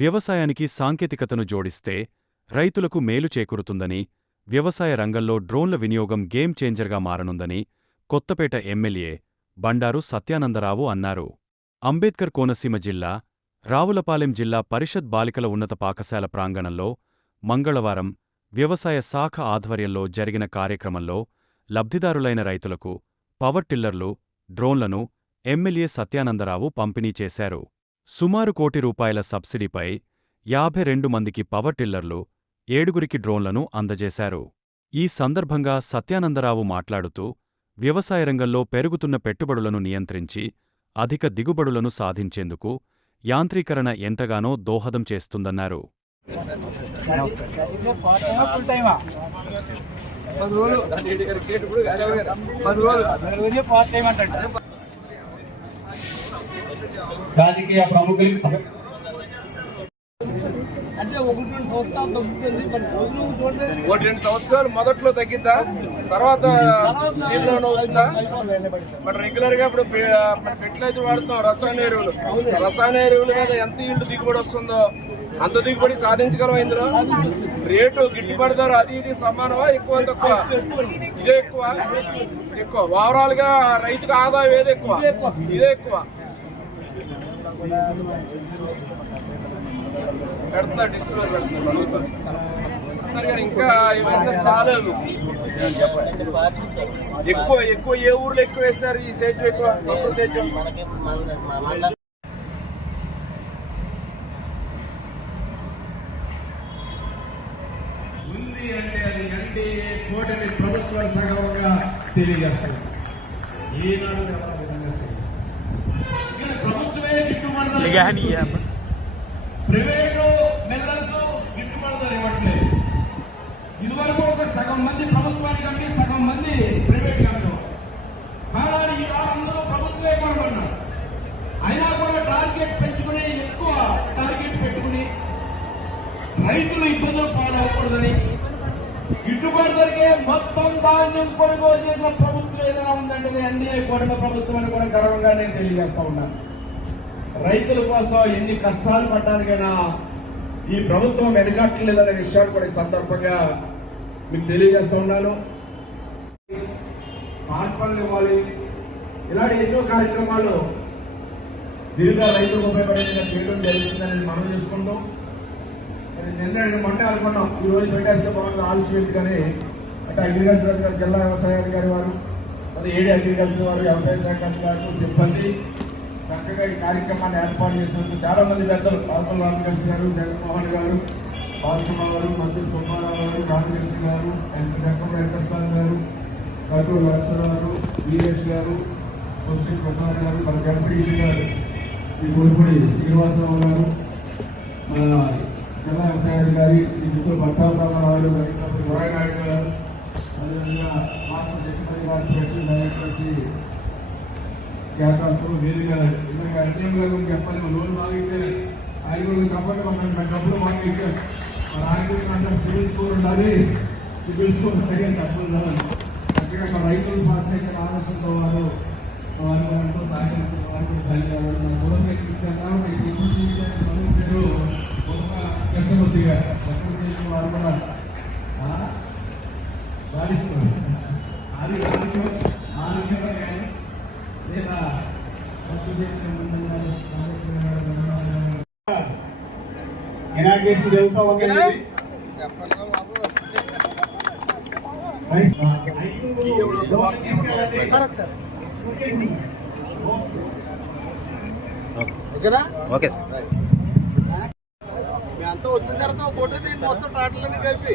వ్యవసాయానికి సాంకేతికతను జోడిస్తే రైతులకు మేలు చేకూరుతుందని వ్యవసాయ రంగంలో డ్రోన్ల వినియోగం గేమ్ చేంజర్గా మారనుందని కొత్తపేట ఎమ్మెల్యే బండారు సత్యానందరావు అన్నారు. అంబేద్కర్ కోనసీమ జిల్లా రావులపాలెం జిల్లా పరిషత్ బాలికల ఉన్నత పాఠశాల ప్రాంగణంలో మంగళవారం వ్యవసాయ శాఖ ఆధ్వర్యంలో జరిగిన కార్యక్రమంలో లబ్ధిదారులైన రైతులకు పవర్ టిల్లర్లు డ్రోన్లను ఎమ్మెల్యే సత్యానందరావు పంపిణీ చేశారు. సుమారు కోటి రూపాయల సబ్సిడీపై యాభై రెండు మందికి పవర్ టిల్లర్లు ఏడుగురికి డ్రోన్లను అందజేశారు ఈ సందర్భంగా సత్యానందరావు మాట్లాడుతూ వ్యవసాయ రంగంలో పెరుగుతున్న పెట్టుబడులను నియంత్రించి అధిక దిగుబడులను సాధించేందుకు యాంత్రీకరణ ఎంతగానో దోహదం చేస్తుందన్నారు ఫుల్ టైమా పది రోజులు పది రోజులు పార్ట్ టైం అంటే రాజకీయ ప్రముఖులు. అంటే ఒకటి రెండు సంవత్సరాలు మొదట్లో తగ్గిద్దా తర్వాత అవుతుందా మరి రెగ్యులర్గా ఇప్పుడు ఫెర్టిలైజర్ వాడుతున్నాం రసాయన ఎరువులు. రసాయన ఎరువుల మీద ఎంత ఇంటి దిగుబడి వస్తుందో అంత దిగుబడి సాధించగలం ఇందులో? రేటు గిట్టుబడి ధర అది ఇది సమానమా ఎక్కువ తక్కువ ఇదే ఎక్కువ. ఎక్కువ. ఓవరాల్గా రైతుకు ఆదాయం ఏది ఎక్కువ? ఇదే ఎక్కువ. పెడుతున్నా డిస్ప్లే పెడుతున్నా కానీ ఇంకా ఏమైనా కాలేదు ఎక్కువ ఎక్కువ ఏ ఊర్లో ఎక్కువ వేస్తారు ఈ సేద్యం ఎక్కువ? మొత్తం సేద్యం? ఉంది అంటే అది ఎన్డీఏ కూటమి ప్రభుత్వ సగంగా తెలియజేస్తుంది. ఈనాడు ఎవరు ఆ విధంగా చేయరు. ఇక్కడ ప్రభుత్వమే గిట్టుబడి ప్రైవేటు మిల్లర్స్ గిట్టుబడి ధర ఇవ్వట్లేదు ఇదివరకు ఒక సగం మంది ప్రభుత్వానికి అమ్మి సగం మంది ప్రైవేట్ అమ్మారు కానీ ఈ అందరూ ప్రభుత్వమే కొనబడినారు. అయినా కూడా టార్గెట్ పెంచుకుని ఎక్కువ టార్గెట్ పెట్టుకుని రైతులు ఇబ్బందులు పాలవకూడదని గిట్టుబాటు ధరకే మొత్తం ధాన్యం కొనుగోలు చేసిన ప్రభుత్వం ఏదైనా ఉందంటే ఎన్డీఏ కూటమి ప్రభుత్వం అని కూడా గర్వంగా నేను తెలియజేస్తా ఉన్నాను. రైతుల కోసం ఎన్ని కష్టాలు పడ్డానికైనా ఈ ప్రభుత్వం వెనకట్లేదనే విషయాలు కూడా సందర్భంగా మీకు తెలియజేస్తూ ఉన్నాను. పాల్పనులు ఇవ్వాలి ఇలాంటి ఎన్నో కార్యక్రమాలు దీనిగా రైతులకు ఉపయోగపడేలా చేయడం జరుగుతుందని మనం చేసుకుంటాం. నిన్న రెండు మంటే అనుకున్నాం. ఈ రోజు పెట్టేస్తే మనం ఆలస్యం కానీ అంటే అగ్రికల్చర్ జిల్లా వ్యవసాయ అధికారి వారు మరి ఏడీ అగ్రికల్చర్ వారు వ్యవసాయ శాఖ అధికారులు సిబ్బంది చక్కగా ఈ కార్యక్రమాన్ని ఏర్పాటు చేసినందుకు చాలా మంది పెద్దలు పాల్పల రామకృష్ణ గారు జగన్మోహన్ గారు బాలకమ్మ గారు మంత్రి సుబ్బారావు గారు రామకృష్ణ గారు వెంకట వెంకటస్వామి గారు కటు లక్ష్మణ గారు వీరేష్ గారు వంశీ ప్రసాద్ గారు మన గణపతి గారు ఈ గుడిపూడి శ్రీనివాసరావు గారు మన జిల్లా వ్యవసాయ అధికారి శ్రీ చిత్తూరు భట్టారామారావు గారు వెంకటపతి మురాయనాయుడు గారు అదేవిధంగా master secretary garu president director Shri Ketasu Veeri garu ఇలాగా గారు చెప్పాలి లోన్ బాగా ఇచ్చారు. ఆయన గురించి చెప్పండి మన డబ్బులు బాగా ఇచ్చారు. మన ఆయన అంటే సివిల్ స్కోర్ ఉండాలి సివిల్ స్కోర్ సరైన డబ్బులు ఉండాలి. చక్కగా మన రైతులు పాత్ర ఆలోచనతో వారు వారి వారితో కమ్యూనికేషన్ జరుగుతూ ఉంది ఓకే సార్. అంతా వచ్చిన తర్వాత ఫోటో తీయండి మొత్తం ట్రాక్టర్లన్నీ కలిపి.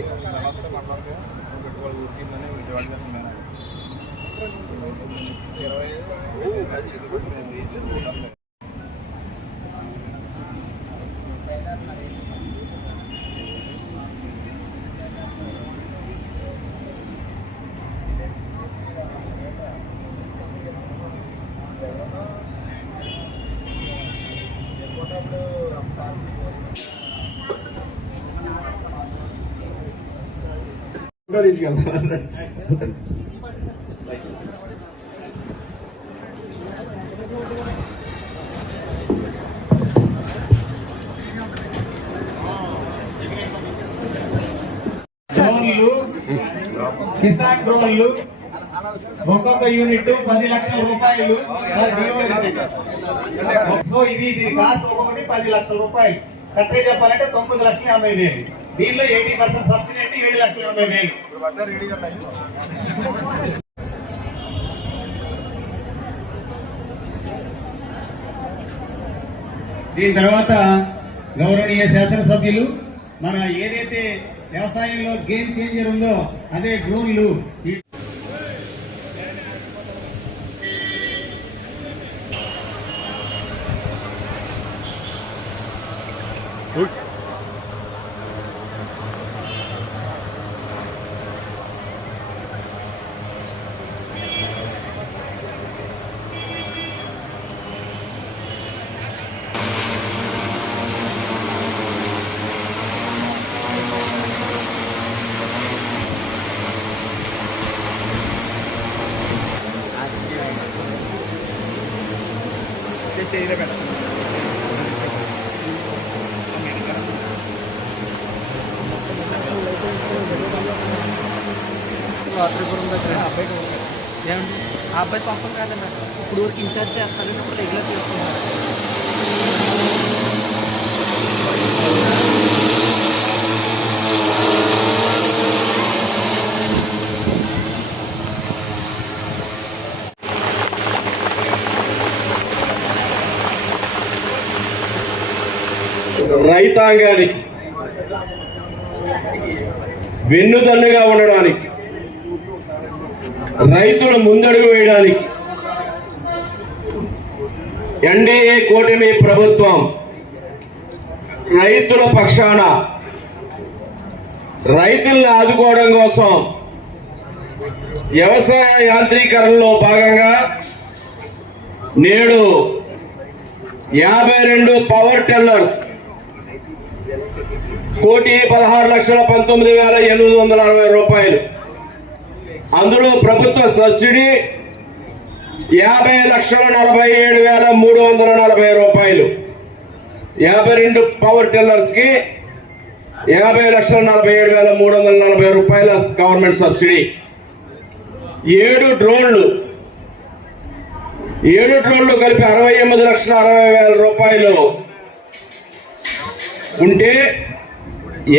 ఇరవై డ్రోన్లు ఒక్కొక్క యూనిట్ పది లక్షల రూపాయలు సో ఇది దీని కాస్ట్ ఒక్కొక్కటి పది లక్షల రూపాయలు. కట్టే చెప్పాలంటే తొమ్మిది లక్షల యాభై వేలు. దీనిలో ఎయిటీ పర్సెంట్ సబ్సిడీ అంటే ఏడు లక్షల యాభై వేలు. దీని తర్వాత గౌరవనీయ శాసనసభ్యులు మన ఏదైతే వ్యవసాయంలో గేమ్ చేంజర్ ఉందో అదే డ్రోన్లు. ఈ రాత్రిపురం దగ్గర అబ్బాయి ఏమండి? ఆ అబ్బాయి సొంతం కాదండి. ఇప్పుడు వరకు ఇన్ఛార్జ్ చేస్తానని ఇప్పుడు రెగ్యులర్ చేస్తున్నారు. రైతాంగానికి వెన్నుదన్నుగా ఉండడానికి రైతులు ముందడుగు వేయడానికి. ఎన్డీఏ కూటమి ప్రభుత్వం రైతుల పక్షాన రైతుల్ని ఆదుకోవడం కోసం వ్యవసాయ యాంత్రీకరణలో భాగంగా నేడు యాభై రెండు పవర్ టెల్లర్స్ కోటి పదహారు లక్షల పంతొమ్మిది వేల ఎనిమిది వందల అరవై రూపాయలు అందులో ప్రభుత్వ సబ్సిడీ యాభై లక్షల నలభై ఏడు వేల మూడు వందల నలభై రూపాయలు. యాభై రెండు పవర్ టిల్లర్స్కి యాభై లక్షల నలభై ఏడు వేల మూడు వందల నలభై రూపాయల గవర్నమెంట్ సబ్సిడీ ఏడు డ్రోన్లు. ఏడు డ్రోన్లు కలిపి అరవై ఎనిమిది లక్షల అరవై వేల రూపాయలు. ఉంటే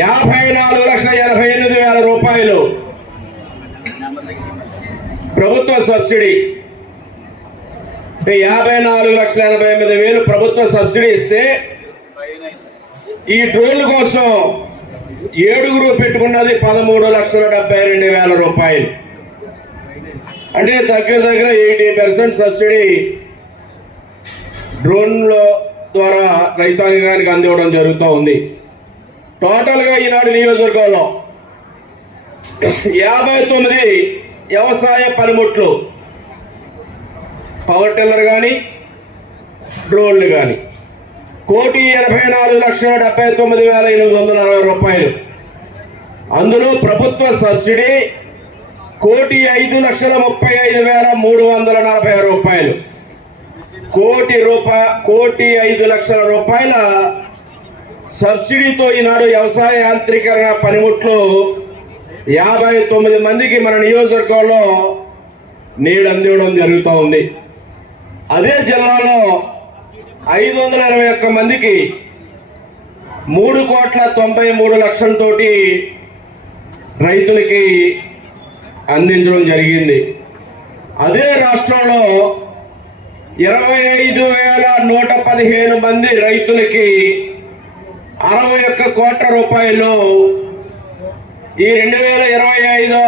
యాభై నాలుగు లక్షల ఎనభై ఎనిమిది వేల రూపాయలు. ప్రభుత్వ సబ్సిడీ. అంటే యాభై నాలుగు లక్షల ఎనభై ఎనిమిది వేలు ప్రభుత్వ సబ్సిడీ ఇస్తే ఈ డ్రోన్ల కోసం ఏడుగురు పెట్టుకున్నది పదమూడు లక్షల డెబ్బై రెండు వేల రూపాయలు. అంటే దగ్గర దగ్గర ఎయిటీ పర్సెంట్ సబ్సిడీ డ్రోన్ల ద్వారా రైతాంగానికి అందివ్వడం జరుగుతూ ఉంది. టోటల్గా ఈనాడు నియోజకవర్గంలో యాభై తొమ్మిది వ్యవసాయ పనిముట్లు. పవర్ టిల్లర్ కానీ డ్రోన్లు కానీ కోటి ఎనభై నాలుగు లక్షల డెబ్బై తొమ్మిది వేల ఎనిమిది వందల అరవై రూపాయలు. అందులో ప్రభుత్వ సబ్సిడీ కోటి ఐదు లక్షల ముప్పై ఐదు వేల మూడు వందల నలభై ఆరు రూపాయలు. కోటి రూపాయ కోటి ఐదు లక్షల రూపాయల సబ్సిడీతో ఈనాడు వ్యవసాయ యాంత్రీకరణ పనిముట్లు యాభై తొమ్మిది మందికి మన నియోజకవర్గంలో నీడు అందివ్వడం జరుగుతూ ఉంది. అదే జిల్లాలో ఐదు వందల ఇరవై ఒక్క మందికి మూడు కోట్ల తొంభై మూడు లక్షలతోటి రైతులకి అందించడం జరిగింది. అదే రాష్ట్రంలో ఇరవై ఐదు వేల నూట పదిహేను మంది రైతులకి అరవై ఒక్క కోట్ల రూపాయలు ఈ రెండు వేల ఇరవై ఐదో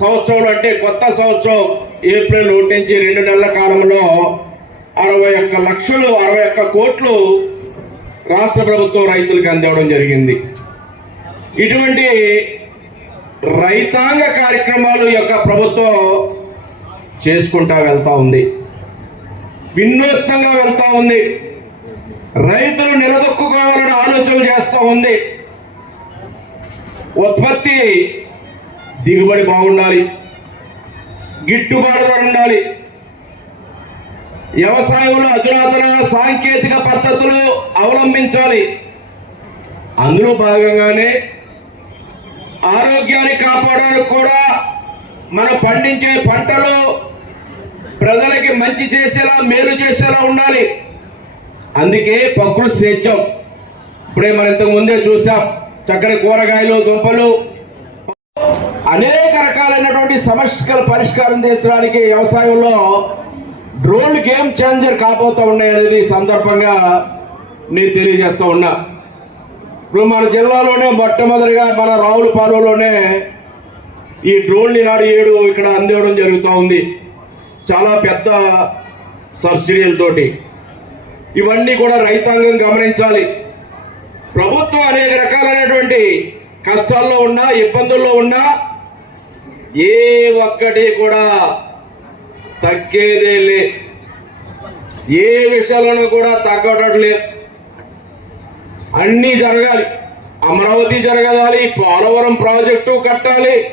సంవత్సరంలో అంటే కొత్త సంవత్సరం ఏప్రిల్ ఒకటి నుంచి రెండు నెలల కాలంలో అరవై ఒక్క లక్షలు అరవై ఒక్క కోట్లు రాష్ట్ర ప్రభుత్వం రైతులకు అందివ్వడం జరిగింది. ఇటువంటి రైతాంగ కార్యక్రమాలు యొక్క ప్రభుత్వం చేసుకుంటా వెళ్తూ ఉంది. వినూత్నంగా వెళ్తూ ఉంది. రైతులు నిలదొక్కుకోవాలని ఆలోచన చేస్తూ ఉంది. ఉత్పత్తి దిగుబడి బాగుండాలి. గిట్టుబాటు ధర ఉండాలి. వ్యవసాయంలో అధునాతన సాంకేతిక పద్ధతులు అవలంబించాలి. అందులో భాగంగానే ఆరోగ్యాన్ని కాపాడడానికి కూడా మనం పండించే పంటలు ప్రజలకి మంచి చేసేలా మేలు చేసేలా ఉండాలి. అందుకే ప్రకృతి సేద్యం. ఇప్పుడే మనం ఇంతకు ముందే చూసాం చక్కని కూరగాయలు దుంపలు అనేక రకాలైనటువంటి సమస్యల పరిష్కారం చేసడానికి వ్యవసాయంలో డ్రోన్ గేమ్ చేంజర్ కాబోతూ ఉన్నాయి అనేది సందర్భంగా నేను తెలియజేస్తూ ఉన్నా. ఇప్పుడు మన జిల్లాలోనే మొట్టమొదటిగా మన రావులపాలెంలోనే ఈ డ్రోన్లు నాడు ఏడు ఇక్కడ అందివ్వడం జరుగుతూ ఉంది. చాలా పెద్ద సబ్సిడీలతోటి. ఇవన్నీ కూడా రైతాంగం గమనించాలి. ప్రభుత్వం అనేక రకాలైనటువంటి కష్టాల్లో ఉన్నా ఇబ్బందుల్లో ఉన్నా ఏ ఒక్కటి కూడా తగ్గేదే లే. ఏ విషయాలను కూడా తగ్గడం లేదు. అన్నీ జరగాలి. అమరావతి జరగాలి పోలవరం ప్రాజెక్టు కట్టాలి.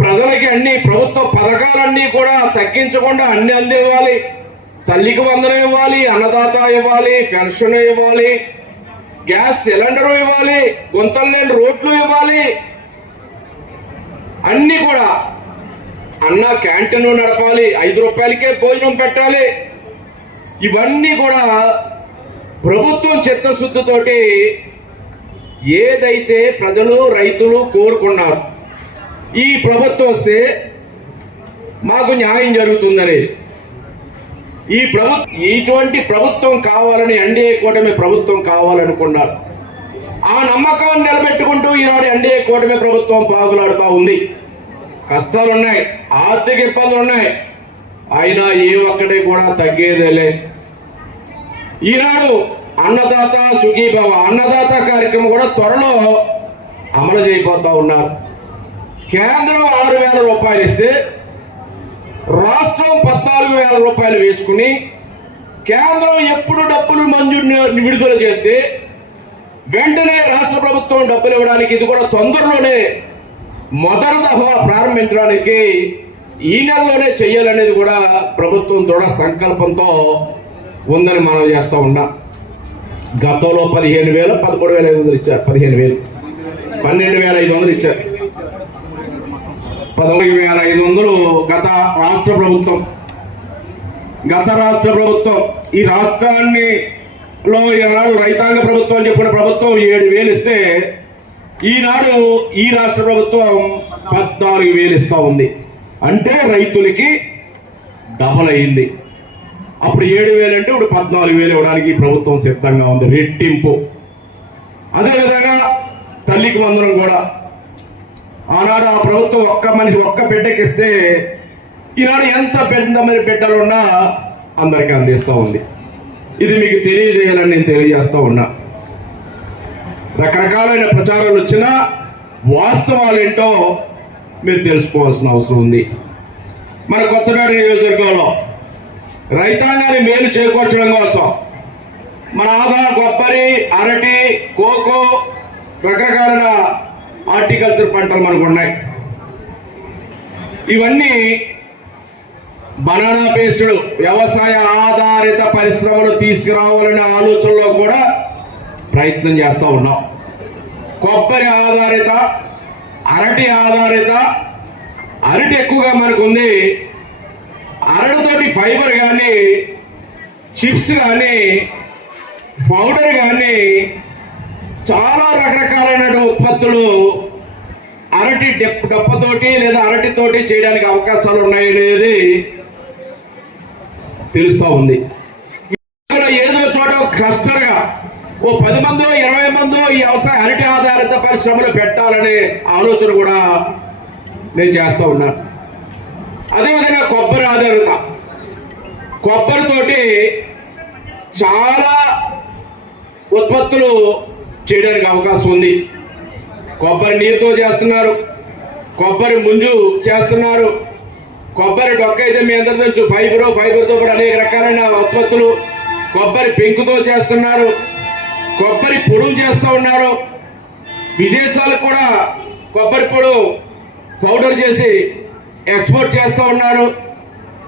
ప్రజలకి అన్ని ప్రభుత్వ పథకాలన్నీ కూడా తగ్గించకుండా అన్ని అందివ్వాలి. తల్లికి వందనం ఇవ్వాలి అన్నదాత ఇవ్వాలి పెన్షన్ ఇవ్వాలి. గ్యాస్ సిలిండర్ ఇవ్వాలి గుంతలు లేని రోడ్లు ఇవ్వాలి. అన్ని కూడా అన్న క్యాంటీన్ నడపాలి ఐదు రూపాయలకే భోజనం పెట్టాలి. ఇవన్నీ కూడా ప్రభుత్వం చిత్తశుద్ధితోటి ఏదైతే ప్రజలు రైతులు కోరుకున్నారు ఈ ప్రభుత్వం వస్తే మాకు న్యాయం జరుగుతుందని. ఈ ప్రభుత్వం ఇటువంటి ప్రభుత్వం కావాలని ఎన్డీఏ కూటమి ప్రభుత్వం కావాలనుకున్నారు. ఆ నమ్మకాన్ని నిలబెట్టుకుంటూ ఈనాడు ఎన్డీఏ కూటమి ప్రభుత్వం పాగులాడుతూ ఉంది. కష్టాలున్నాయి ఆర్థిక ఇబ్బందులు ఉన్నాయి అయినా ఏ ఒక్కటి కూడా తగ్గేదేలే. ఈనాడు అన్నదాత సుఖీభవ అన్నదాత కార్యక్రమం కూడా త్వరలో అమలు చేయబోతా ఉన్నారు. కేంద్రం ఆరు వేల రూపాయలు ఇస్తే రాష్ట్రం పద్నాలుగు వేల రూపాయలు వేసుకుని కేంద్రం ఎప్పుడు డబ్బులు మంజూరు విడుదల చేస్తే వెంటనే రాష్ట్ర ప్రభుత్వం డబ్బులు ఇవ్వడానికి ఇది కూడా తొందరలోనే మొదటి దఫా ప్రారంభించడానికి ఈ నెలలోనే చెయ్యాలనేది కూడా ప్రభుత్వం దృఢ సంకల్పంతో ఉందని మనం చేస్తూ ఉన్నాం. గతంలో పదిహేను వేలు పదకొండు వేల ఐదు వందలు ఇచ్చారు. పదిహేను వేలు. పన్నెండు వేల ఐదు వందలు ఇచ్చారు. పదమూడు వేల ఐదు వందలు గత రాష్ట్ర ప్రభుత్వం. గత రాష్ట్ర ప్రభుత్వం. ఈ రాష్ట్రాన్ని లో ఈనాడు రైతాంగ ప్రభుత్వం అని చెప్పిన ప్రభుత్వం ఏడు వేలు ఇస్తే ఈనాడు ఈ రాష్ట్ర ప్రభుత్వం పద్నాలుగు వేలు ఇస్తూ ఉంది. అంటే రైతులకి డబల్ అయింది. అప్పుడు ఏడు వేలు అంటే ఇప్పుడు పద్నాలుగు వేలు ఇవ్వడానికి ప్రభుత్వం సిద్ధంగా ఉంది. రెట్టింపు. అదేవిధంగా తల్లికి వందనం కూడా. ఆనాడు ఆ ప్రభుత్వం ఒక్క మనిషి ఒక్క బిడ్డకిస్తే ఈనాడు ఎంత పెద్ద మరి బిడ్డలున్నా అందరికీ అందిస్తూ ఉంది. ఇది మీకు తెలియజేయాలని నేను తెలియజేస్తూ ఉన్నా. రకరకాలైన ప్రచారాలు వచ్చినా వాస్తవాలు ఏంటో మీరు తెలుసుకోవాల్సిన అవసరం ఉంది. మన కొత్తపేట నియోజకవర్గంలో రైతాంగాన్ని మేలు చేకూర్చడం కోసం మన ఆదా కొబ్బరి అరటి కోకో రకరకాలైన హార్టికల్చర్ పంటలు మనకు ఉన్నాయి. ఇవన్నీ బనానా పేస్టులు వ్యవసాయ ఆధారిత పరిశ్రమలు తీసుకురావాలనే ఆలోచనలో కూడా ప్రయత్నం చేస్తూ ఉన్నాం. కొబ్బరి ఆధారిత అరటి ఆధారిత అరటి ఎక్కువగా మనకు ఉంది అరటితోటి ఫైబర్ కానీ చిప్స్ కానీ పౌడర్ కానీ చాలా రకరకాలైన ఉత్పత్తులు అరటి డెప్ డప్పతోటి లేదా అరటితోటి చేయడానికి అవకాశాలు ఉన్నాయి అనేది తెలుస్తూ ఉంది. ఇక్కడ ఏదో చోట క్లస్టర్గా ఓ పది మందో ఇరవై మందో ఈ వ్యవసాయ అరటి ఆధారిత పరిశ్రమలు పెట్టాలనే ఆలోచన కూడా నేను చేస్తూ ఉన్నాను అదేవిధంగా కొబ్బరి ఆధారిత. కొబ్బరితోటి చాలా ఉత్పత్తులు చేయడానికి అవకాశం ఉంది. కొబ్బరి నీరుతో చేస్తున్నారు. కొబ్బరి ముంజు చేస్తున్నారు. కొబ్బరి డొక్క అయితే మీ అందరి తెలుసు ఫైబర్ ఫైబర్తో కూడా అనేక రకాలైన ఉత్పత్తులు కొబ్బరి పెంకుతో చేస్తున్నారు. కొబ్బరి పొడులు చేస్తూ ఉన్నారు. విదేశాలకు కూడా కొబ్బరి పొడు పౌడర్ చేసి ఎక్స్పోర్ట్ చేస్తూ ఉన్నారు.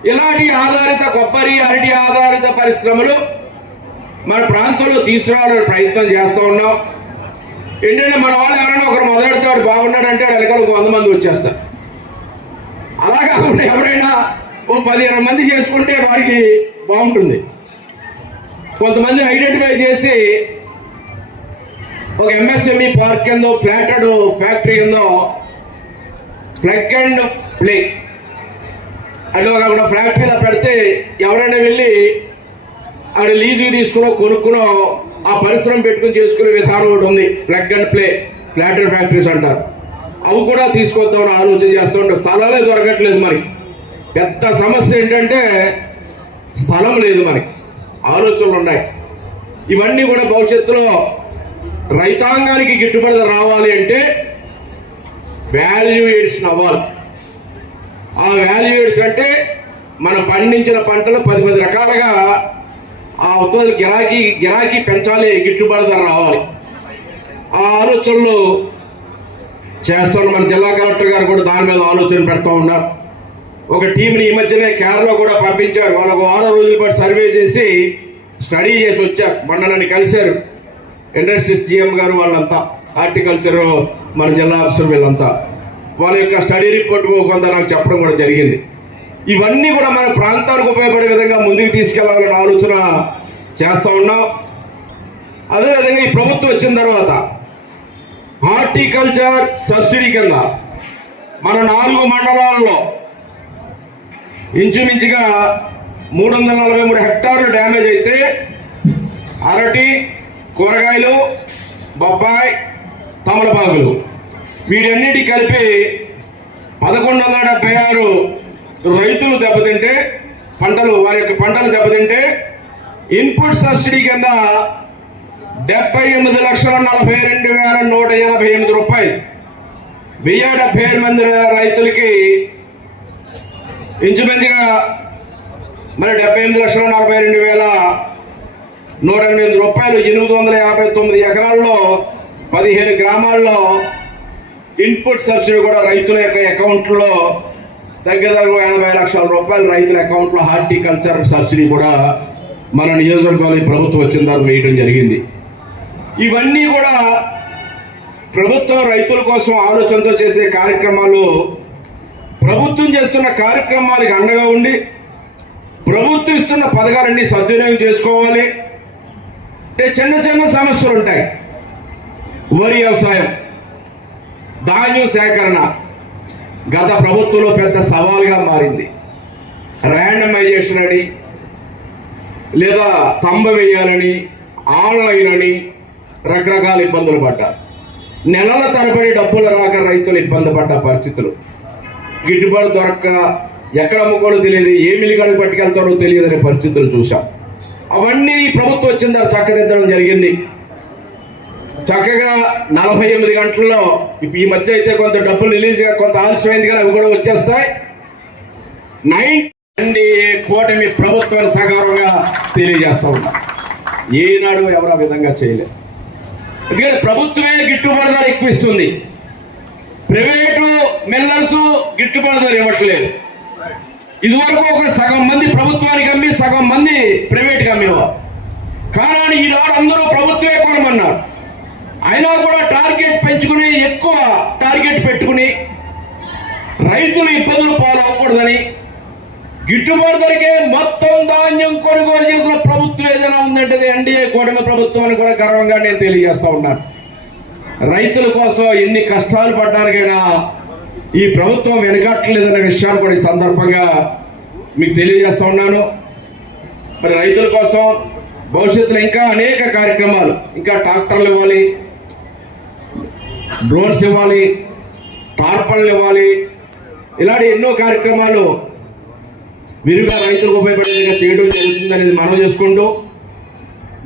ఇలాంటి ఆధారిత కొబ్బరి అరటి ఆధారిత పరిశ్రమలు మన ప్రాంతంలో తీసుకురావడానికి ప్రయత్నం చేస్తూ ఉన్నాం. ఏంటంటే మన వాళ్ళు ఎవరైనా ఒకరు మొదలెడతాడు బాగున్నాడంటే వెనకాల ఒక వంద మంది వచ్చేస్తారు. అలా కాకుండా ఎవరైనా ఓ పది ఇరవై మంది చేసుకుంటే వారికి బాగుంటుంది. కొంతమంది ఐడెంటిఫై చేసి ఒక ఎంఎస్ఎంఈ పార్క్ కిందో ఫ్లాటెడ్ ఫ్యాక్టరీ ఏందో ప్లగ్ అండ్ ప్లే. అట్లా కాకుండా ఫ్యాక్టరీలో పెడితే ఎవరైనా వెళ్ళి ఆడ లీజు తీసుకునో కొనుక్కునో ఆ పరిశ్రమ పెట్టుకుని చేసుకునే విధానం ఒకటి ఉంది. Plug and play flatted factories అంటారు. అవి కూడా తీసుకొద్దామని ఆలోచన చేస్తూ ఉంటారు స్థలాలే దొరకట్లేదు మరి. పెద్ద సమస్య ఏంటంటే స్థలం లేదు మనకి. ఆలోచనలు ఉన్నాయి. ఇవన్నీ కూడా భవిష్యత్తులో రైతాంగానికి గిట్టుబడి రావాలి అంటే వాల్యుయేషన్ అవ్వాలి. ఆ వాల్యుయేషన్ అంటే మనం పండించిన పంటలు పది పది రకాలుగా ఆ ఉత్పత్తులు గిరాకీ గిరాకీ పెంచాలి గిట్టుబాటు ధర రావాలి. ఆ ఆలోచనలు చేస్తున్న మన జిల్లా కలెక్టర్ గారు కూడా దాని మీద ఆలోచన పెడతా ఉన్నారు. ఒక టీంని ఈ మధ్యనే కేరళ కూడా పంపించారు. వాళ్ళకు వారం రోజుల పాటు సర్వే చేసి స్టడీ చేసి వచ్చారు. మొన్న నన్ను కలిశారు. ఇండస్ట్రీస్ జిఎం గారు వాళ్ళంతా హార్టికల్చర్ మన జిల్లా ఆఫీసర్ వీళ్ళంతా. వాళ్ళ యొక్క స్టడీ రిపోర్ట్ కొంత నాకు చెప్పడం కూడా జరిగింది. ఇవన్నీ కూడా మన ప్రాంతానికి ఉపయోగపడే విధంగా ముందుకు తీసుకెళ్ళాలనే ఆలోచన చేస్తూ ఉన్నాం. అదేవిధంగా ఈ ప్రభుత్వం వచ్చిన తర్వాత హార్టికల్చర్ సబ్సిడీ కింద మన నాలుగు మండలాల్లో ఇంచుమించుగా మూడు వందల నలభై మూడు హెక్టార్లు డ్యామేజ్ అయితే అరటి కూరగాయలు బొప్పాయి తమలపాకులు వీటన్నిటి కలిపి పదకొండు వందల డెబ్బై ఆరు రైతులు దెబ్బతింటే పంటలు వారి యొక్క పంటలు దెబ్బతింటే ఇన్పుట్ సబ్సిడీ కింద డెబ్బై ఎనిమిది లక్షల నలభై రెండు వేల నూట ఎనభై ఎనిమిది రూపాయలు. వెయ్యి డెబ్బై ఎనిమిది రైతులకి ఇంచుమించుగా మరి డెబ్బై ఎనిమిది లక్షల నలభై రెండు వేల నూట ఎనిమిది రూపాయలు. ఎనిమిది వందల యాభై తొమ్మిది ఎకరాల్లో పదిహేను గ్రామాల్లో ఇన్పుట్ సబ్సిడీ కూడా రైతుల యొక్క అకౌంట్లో దగ్గర దగ్గర ఎనభై లక్షల రూపాయలు రైతుల అకౌంట్లో హార్టికల్చర్ సబ్సిడీ కూడా మన నియోజకవర్గంలో ప్రభుత్వం వచ్చిన తర్వాత వేయడం జరిగింది. ఇవన్నీ కూడా ప్రభుత్వం రైతుల కోసం ఆలోచనతో చేసే కార్యక్రమాలు ప్రభుత్వం చేస్తున్న కార్యక్రమాలకు అండగా ఉండి ప్రభుత్వం ఇస్తున్న పథకాలన్నీ సద్వినియోగం చేసుకోవాలి. అంటే చిన్న చిన్న సమస్యలు ఉంటాయి వరి వ్యవసాయం ధాన్యం సేకరణ గత ప్రభుత్వంలో పెద్ద సవాల్గా మారింది. ర్యాండమైజేషన్ అని లేదా తంబ వేయాలని ఆన్లైన్ అని రకరకాల ఇబ్బందులు పడ్డారు. నెలల తరబడి డబ్బులు రాక రైతులు ఇబ్బంది పడ్డ పరిస్థితులు. గిట్టుబాటు దొరక్క ఎక్కడ అమ్ముకోడో తెలియదు ఏ మిలికాడికి పట్టుకెళ్తారో తెలియదనే పరిస్థితులు చూసాం అవన్నీ ప్రభుత్వం వచ్చిన తర్వాత చక్కదిద్దడం జరిగింది. చక్కగా నలభై ఎనిమిది గంటల్లో ఇప్పుడు ఈ మధ్య అయితే కొంత డబ్బులు రిలీజ్గా కొంత ఆలస్యమైంది కానీ అవి కూడా వచ్చేస్తాయి. నైన్ ఎన్డీఏ కూటమి ప్రభుత్వం సకారంగా తెలియజేస్తా ఉన్నా. ఏనాడు ఎవరు ఆ విధంగా చేయలేదు ఎందుకంటే ప్రభుత్వమే గిట్టుబాటు ధర ఎక్కువ ఇస్తుంది ప్రైవేటు మిల్లర్స్ గిట్టుబాటు ధర ఇవ్వట్లేదు. ఇదివరకు ఒక సగం మంది ప్రభుత్వానికి అమ్మి సగం మంది ప్రైవేట్కి అమ్మేవారు కానీ ఈనాడు అందరూ ప్రభుత్వమే కొనమన్నారు. అయినా కూడా టార్గెట్ పెంచుకుని ఎక్కువ టార్గెట్ పెట్టుకుని రైతులు ఇబ్బందులు పాలవకూడదని గిట్టుబాటు ధరకే మొత్తం ధాన్యం కొనుగోలు చేసిన ప్రభుత్వం ఏదైనా ఉందంటే ఎన్డీఏ కూటమి ప్రభుత్వం అని కూడా గర్వంగా నేను తెలియజేస్తా ఉన్నాను రైతుల కోసం ఎన్ని కష్టాలు పడ్డానికైనా ఈ ప్రభుత్వం వెనకట్లేదనే విషయాన్ని కూడా ఈ సందర్భంగా మీకు తెలియజేస్తా ఉన్నాను. మరి రైతుల కోసం భవిష్యత్తులో ఇంకా అనేక కార్యక్రమాలు ఇంకా ట్రాక్టర్లు ఇవ్వాలి డ్రోన్స్ ఇవ్వాలి టార్పన్లు ఇవ్వాలి. ఇలాంటి ఎన్నో కార్యక్రమాలు విరిగా రైతులకు ఉపయోగపడేదిగా చేయడం జరుగుతుంది అనేది మనం చేసుకుంటూ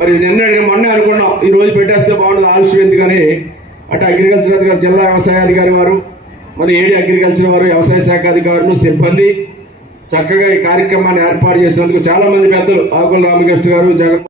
మరి నిన్న మొన్న అనుకున్నాం ఈ రోజు పెట్టేస్తే బాగుంటుంది ఆలస్యం ఎందుకని. అటు అగ్రికల్చర్ అధికారి జిల్లా వ్యవసాయ అధికారి వారు మరి ఏడి అగ్రికల్చర్ వారు వ్యవసాయ శాఖ అధికారులు సిబ్బంది చక్కగా ఈ కార్యక్రమాన్ని ఏర్పాటు చేసినందుకు చాలామంది పెద్దలు ఆకుల రామకృష్ణ గారు జగన్